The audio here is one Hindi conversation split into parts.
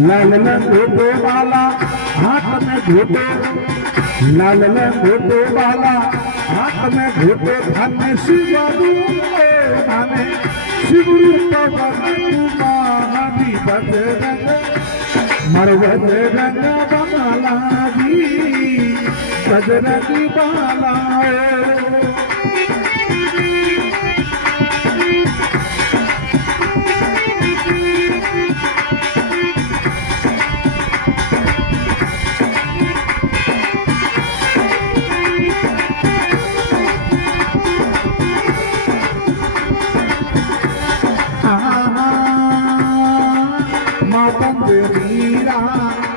लाल लंगोटो वाला हाथ में घोटो, लाल लंगोटो वाला हाथ में घोटो, धन्य शिवरू धन्य शिवरू तो बनी बजरंग मर बजरंग बाला जी बजरंग बाला।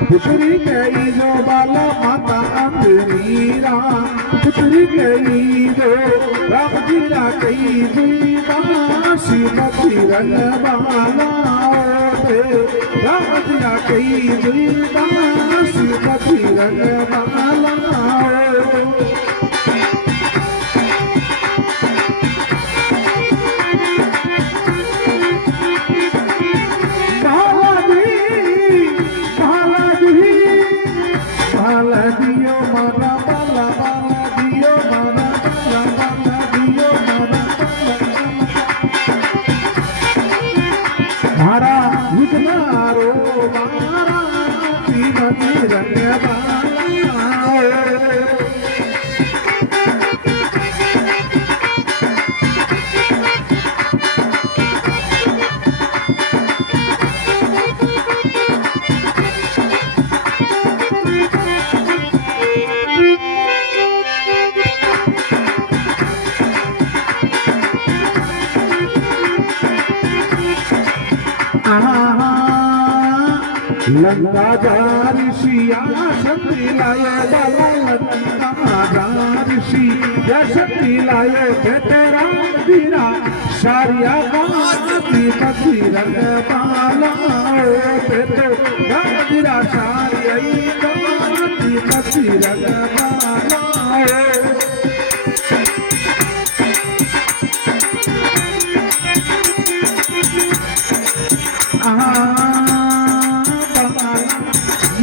पुत्री गई जो बाला माता अंधनीरा, पुत्री गई जो राम जी रा कई दुईबा, श्रीमती रंग बाला राम जी रा कई दुईबा, श्रीमती रंग बाला। मारा विघ्नारो मारा श्रीमती रंग लंका ऋषि शक्ति लायो बाला, लंका ऋषि शक्ति लायो बेटेरा दीरा सारिया गाती मती रंग बाला, बेटो दीरा सारिया गाती मती रंग बाला।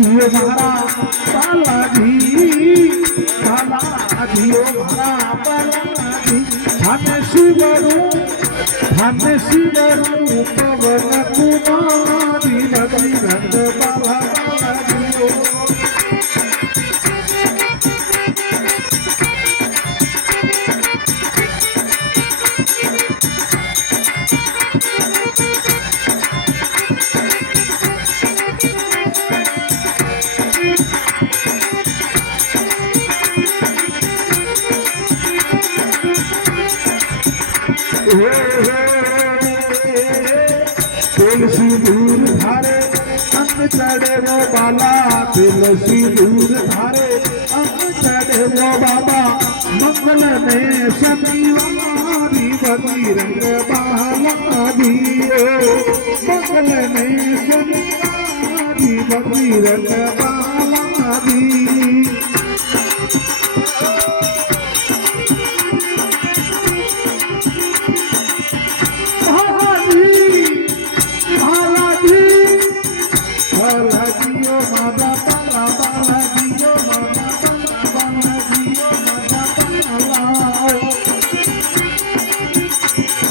ये मारा बालाजी बालाजी ओ मारा बालाजी, धन्य शिवरू पवन कुमारी बजरंग बालाजी ओ। तुलसी दूर धारे अंग चढ़े वो बाला, तुलसी दूर धारे अंग चढ़े वो बाबा, मंगल में शनिवारी बजरंग बाला दियो, मंगल में शनिवारी बजरंग बाला दी।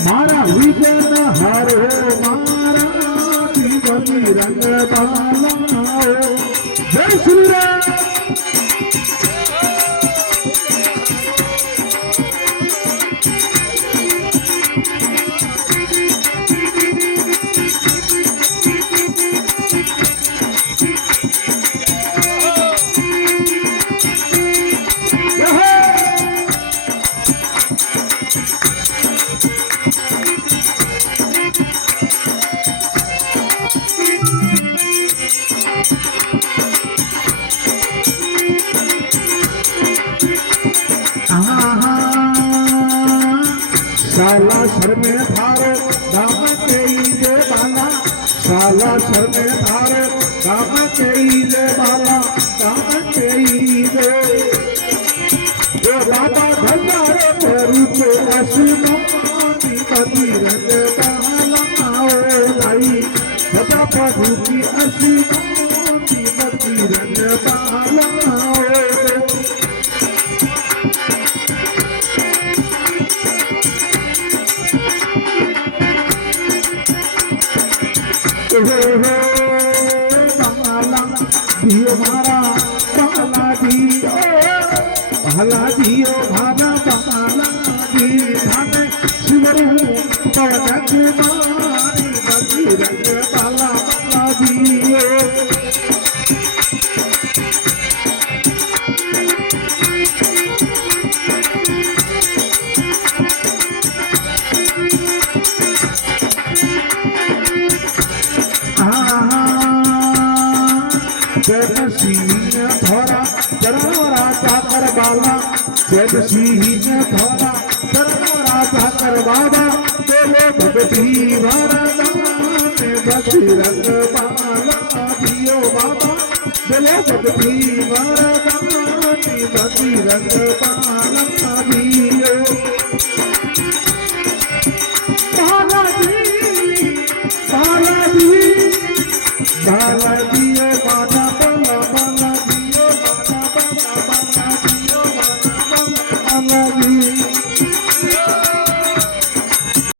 मारा विघ्न हरो मारा श्रीमती रंग बाला। जय श्री राम। साला सर में धारो दाम के जे बाला, साला सर में धारो दाम के जे बाला, दाम के जे जो बाबा भंडारे करू तो आसमानी बजरंग बाला। प्रभुति असी मोती बजरंग बाला बाला दियो मारा बाला दियो भाला दियो भाला बाला दी धाने शिवरू पवन कुमारी बजरंग बाला बाला दियो जय सिंह धोरा चरवरा चाकर बाला जय सिंह धोरा चरवरा चाकर बाबा बोलो भक्ति वरदान बजरंग बाला दियो बाबा बोलो भक्ति वरदान बजरंग बाला दियो